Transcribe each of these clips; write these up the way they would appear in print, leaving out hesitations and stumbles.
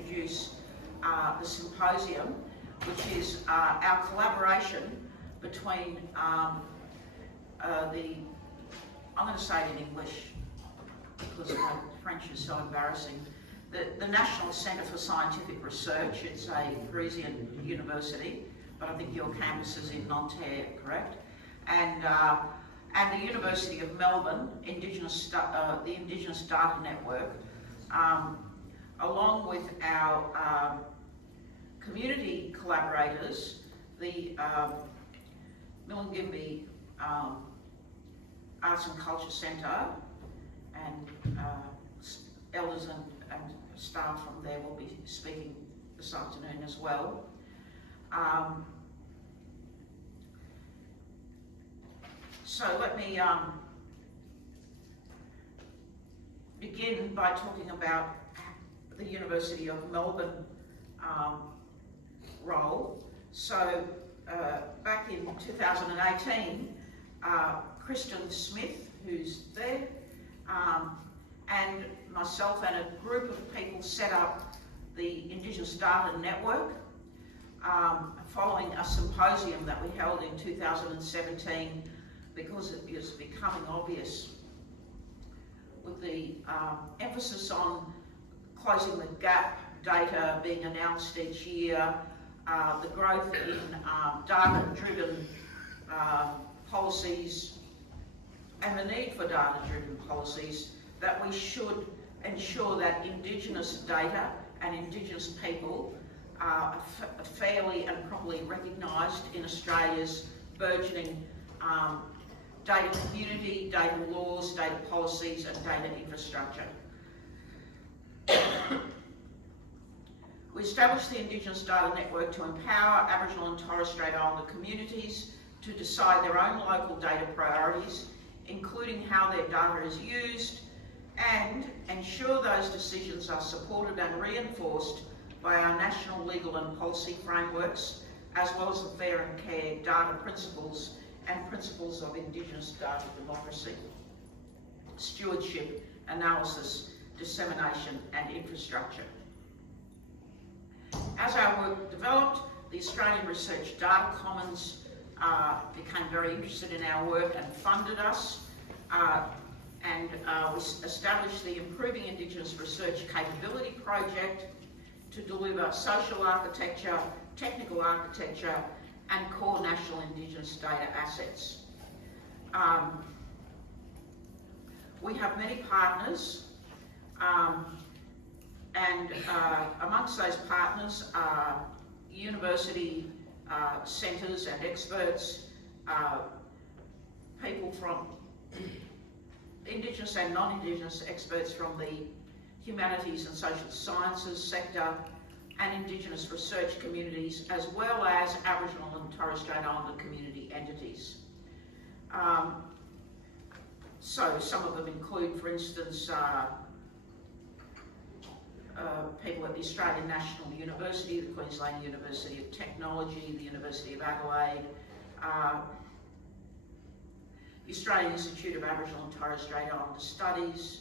introduce the Symposium, which is our collaboration between I'm going to say it in English because my French is so embarrassing. The National Centre for Scientific Research, it's a Parisian university, but I think your campus is in Nanterre, correct? And the University of Melbourne, the Indigenous Data Network, along with our community collaborators, the Millingimby Arts and Culture Centre, and elders and staff from there will be speaking this afternoon as well. So let me begin by talking about the University of Melbourne role. So back in 2018, Kristen Smith, who's there, and myself and a group of people set up the Indigenous Data Network following a symposium that we held in 2017 because it was becoming obvious with the emphasis on closing the gap data being announced each year, the growth in data-driven policies and the need for data-driven policies, that we should ensure that Indigenous data and Indigenous people are fairly and properly recognised in Australia's burgeoning data community, data laws, data policies and data infrastructure. We established the Indigenous Data Network to empower Aboriginal and Torres Strait Islander communities to decide their own local data priorities, including how their data is used, and ensure those decisions are supported and reinforced by our national legal and policy frameworks, as well as the fair and care data principles and principles of Indigenous data democracy, stewardship, analysis, dissemination and infrastructure. As our work developed, the Australian Research Data Commons became very interested in our work and funded us, and we established the Improving Indigenous Research Capability Project to deliver social architecture, technical architecture and core national Indigenous data assets. We have many partners, and amongst those partners are university centres and experts, people from Indigenous and non-Indigenous experts from the humanities and social sciences sector, and Indigenous research communities, as well as Aboriginal and Torres Strait Islander community entities. So some of them include, for instance, people at the Australian National University, the Queensland University of Technology, the University of Adelaide, the Australian Institute of Aboriginal and Torres Strait Islander Studies,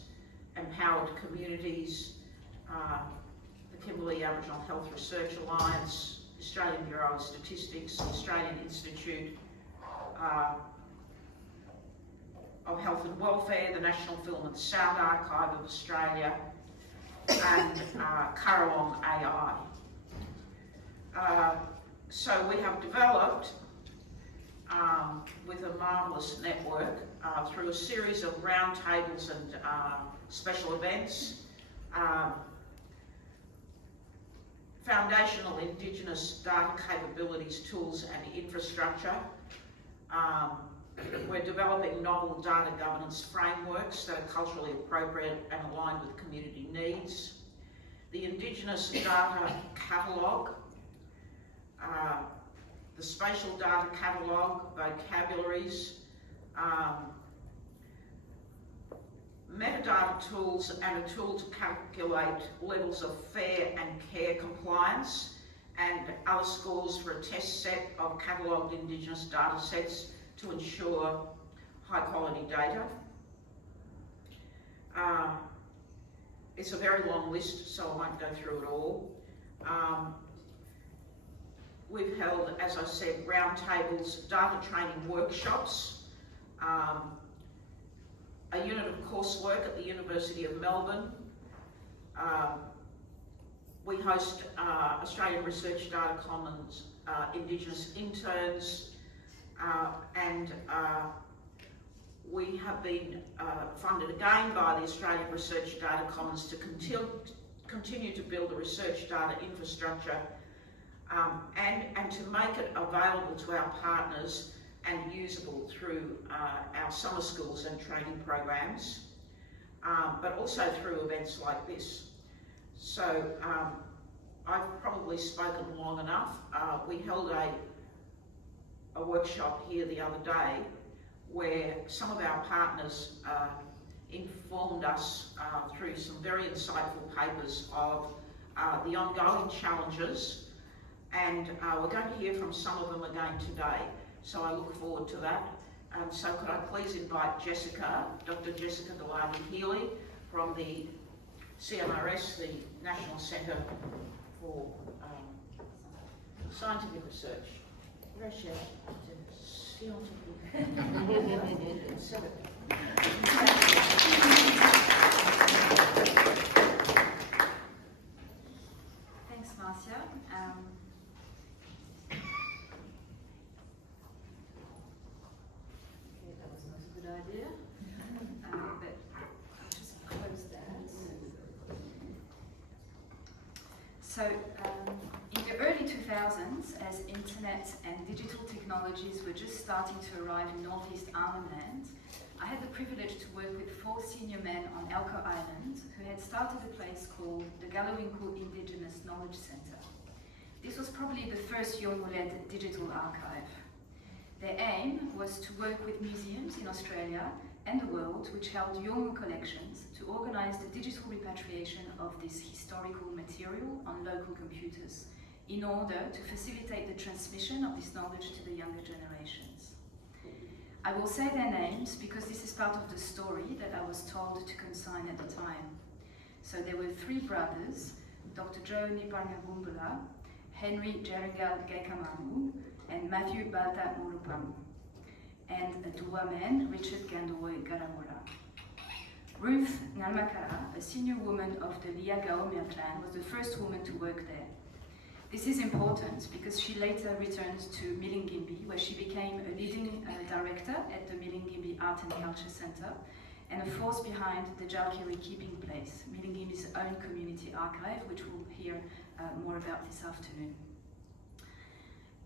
Empowered Communities, the Kimberley Aboriginal Health Research Alliance, the Australian Bureau of Statistics, the Australian Institute of Health and Welfare, the National Film and Sound Archive of Australia, and Currawong AI. So we have developed, with a marvellous network, through a series of roundtables and special events, foundational Indigenous data capabilities, tools and infrastructure. We're developing novel data governance frameworks that are culturally appropriate and aligned with community needs. The Indigenous data catalogue, the spatial data catalogue, vocabularies, metadata tools and a tool to calculate levels of fair and care compliance, and other scores for a test set of catalogued Indigenous data sets to ensure high quality data. It's a very long list, so I won't go through it all. We've held, as I said, roundtables, data training workshops, a unit of coursework at the University of Melbourne. We host Australian Research Data Commons Indigenous interns, and we have been funded again by the Australian Research Data Commons to continue to build the research data infrastructure and to make it available to our partners and usable through our summer schools and training programs, but also through events like this. So I've probably spoken long enough. We held a workshop here the other day where some of our partners informed us through some very insightful papers of the ongoing challenges, and we're going to hear from some of them again today, so I look forward to that. So could I please invite Jessica, Dr. Jessica Largy Healy from the CNRS, the National Centre for Scientific Research. Thanks, Marcia. Okay, that was not a good idea, but I'll just close that. So, in the early 2000s, as internet and digital technologies were just starting to arrive in Northeast Arnhem Land, I had the privilege to work with 4 senior men on Elko Island who had started a place called the Gallowingle Indigenous Knowledge Centre. This was probably the first Yolngu-led digital archive. Their aim was to work with museums in Australia and the world which held Yolngu collections to organise the digital repatriation of this historical material on local computers in order to facilitate the transmission of this knowledge to the younger generations. I will say their names because this is part of the story that I was told to consign at the time. So there were 3 brothers, Dr. Joe Nipangagumbula, Henry Jeringal Gekamamu, and Matthew Balta Mulupamu, and a Dua man, Richard Gandoe Garamura. Ruth Ngalmakara, a senior woman of the Liagaomia clan, was the first woman to work there. This is important because she later returned to Milingimbi, where she became a leading director at the Milingimbi Art and Culture Centre and a force behind the Jalkiri Keeping Place, Milingimbi's own community archive, which we'll hear more about this afternoon.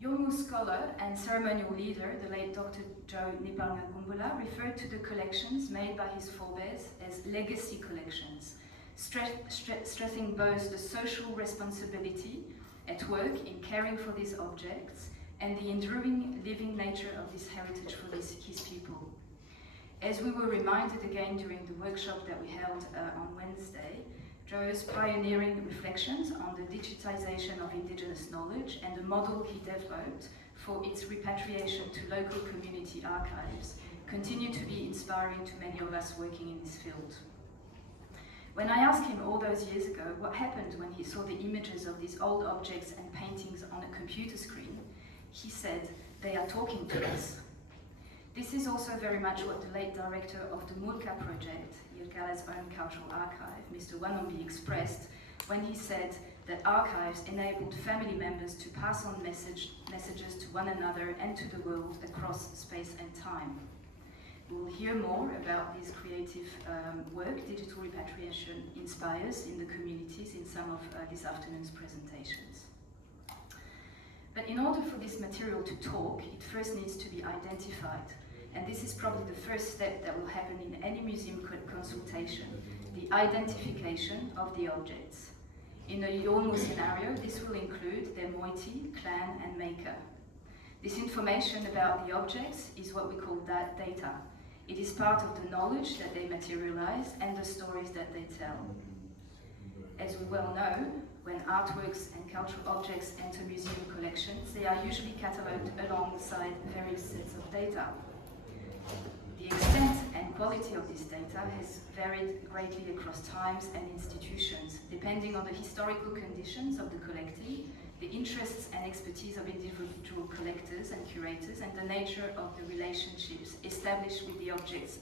Yolngu scholar and ceremonial leader, the late Dr. Joe Nipangagumbula, referred to the collections made by his forebears as legacy collections, stressing both the social responsibility at work in caring for these objects and the enduring living nature of this heritage for his people. As we were reminded again during the workshop that we held on Wednesday, Joe's pioneering reflections on the digitization of Indigenous knowledge and the model he developed for its repatriation to local community archives continue to be inspiring to many of us working in this field. When I asked him all those years ago what happened when he saw the images of these old objects and paintings on a computer screen, he said, "They are talking to us." This is also very much what the late director of the Mulka project, Yirgala's own cultural archive, Mr. Wanombi, expressed when he said that archives enabled family members to pass on messages to one another and to the world across space and time. We'll hear more about this creative work digital repatriation inspires in the communities in some of this afternoon's presentations. But in order for this material to talk, it first needs to be identified. And this is probably the first step that will happen in any museum consultation, the identification of the objects. In a Yolngu scenario, this will include their moiety, clan, and maker. This information about the objects is what we call data. It is part of the knowledge that they materialize and the stories that they tell. As we well know, when artworks and cultural objects enter museum collections, they are usually catalogued alongside various sets of data. The extent and quality of this data has varied greatly across times and institutions, depending on the historical conditions of the collectee, the interests and expertise of individual collectors and curators, and the nature of the relationships established with the objects'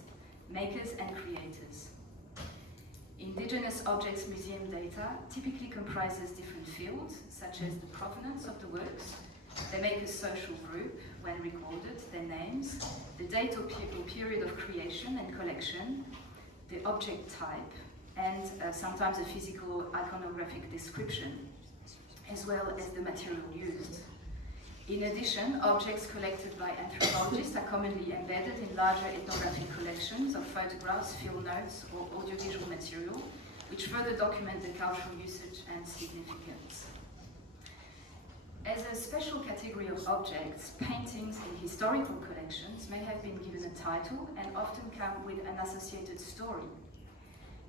makers and creators. Indigenous objects museum data typically comprises different fields, such as the provenance of the works, their maker's social group, when recorded, their names, the date or period of creation and collection, the object type, and sometimes a physical iconographic description, as well as the material used. In addition, objects collected by anthropologists are commonly embedded in larger ethnographic collections of photographs, field notes, or audiovisual material, which further document the cultural usage and significance. As a special category of objects, paintings in historical collections may have been given a title and often come with an associated story.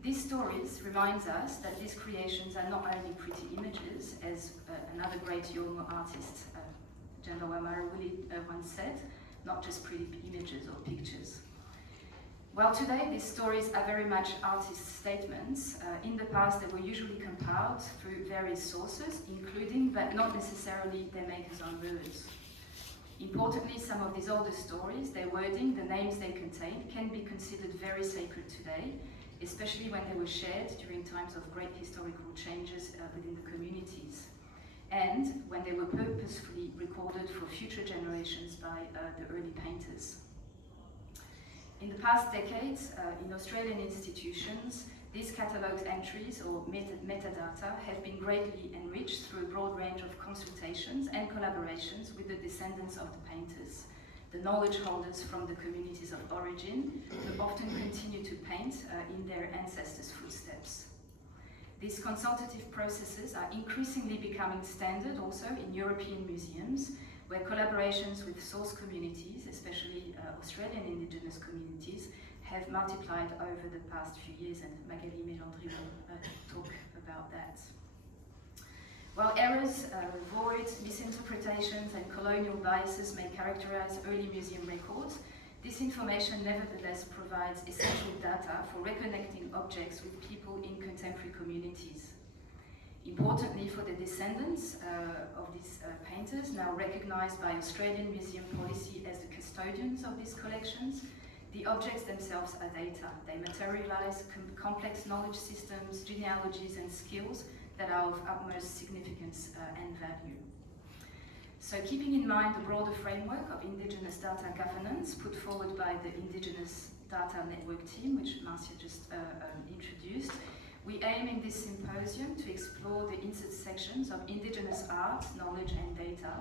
These stories remind us that these creations are not only pretty images, as another great Yoruba artist, Jandawa Marawuli, once said, not just pretty images or pictures. While today these stories are very much artist statements, in the past they were usually compiled through various sources, including but not necessarily their makers' own words. Importantly, some of these older stories, their wording, the names they contain, can be considered very sacred today, especially when they were shared during times of great historical changes within the communities, and when they were purposefully recorded for future generations by the early painters. In the past decades, in Australian institutions, these catalogued entries or metadata have been greatly enriched through a broad range of consultations and collaborations with the descendants of the painters, the knowledge holders from the communities of origin, who often continue to paint in their ancestors' footsteps. These consultative processes are increasingly becoming standard also in European museums, where collaborations with source communities, especially Australian Indigenous communities, have multiplied over the past few years, and Magali Mélandry will talk about that. While errors, voids, misinterpretations, and colonial biases may characterize early museum records, this information nevertheless provides essential data for reconnecting objects with people in contemporary communities. Importantly, for the descendants of these painters, now recognized by Australian museum policy as the custodians of these collections, the objects themselves are data. They materialize complex knowledge systems, genealogies, and skills that are of utmost significance and value. So keeping in mind the broader framework of Indigenous data governance put forward by the Indigenous Data Network team, which Marcia just introduced, we aim in this symposium to explore the intersections of Indigenous art, knowledge and data,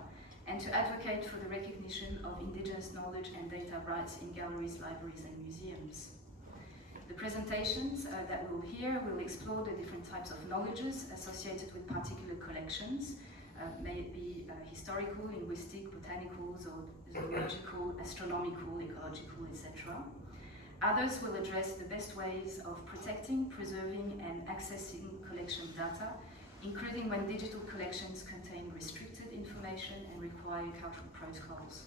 and to advocate for the recognition of Indigenous knowledge and data rights in galleries, libraries and museums. The presentations that we'll hear will explore the different types of knowledges associated with particular collections, may it be historical, linguistic, botanicals or zoological, astronomical, ecological, etc. Others will address the best ways of protecting, preserving and accessing collection data, including when digital collections contain restricted information and require cultural protocols.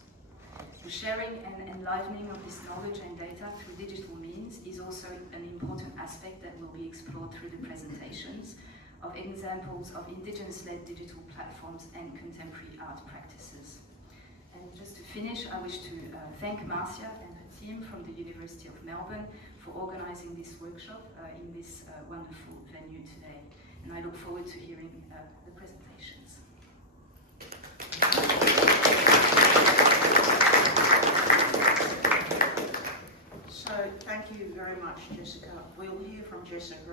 The sharing and enlivening of this knowledge and data through digital means is also an important aspect that will be explored through the presentations of examples of Indigenous-led digital platforms and contemporary art practices. And just to finish, I wish to thank Marcia and her team from the University of Melbourne for organising this workshop in this wonderful venue today. And I look forward to hearing the presentations. So thank you very much, Jessica. We'll hear from Jessica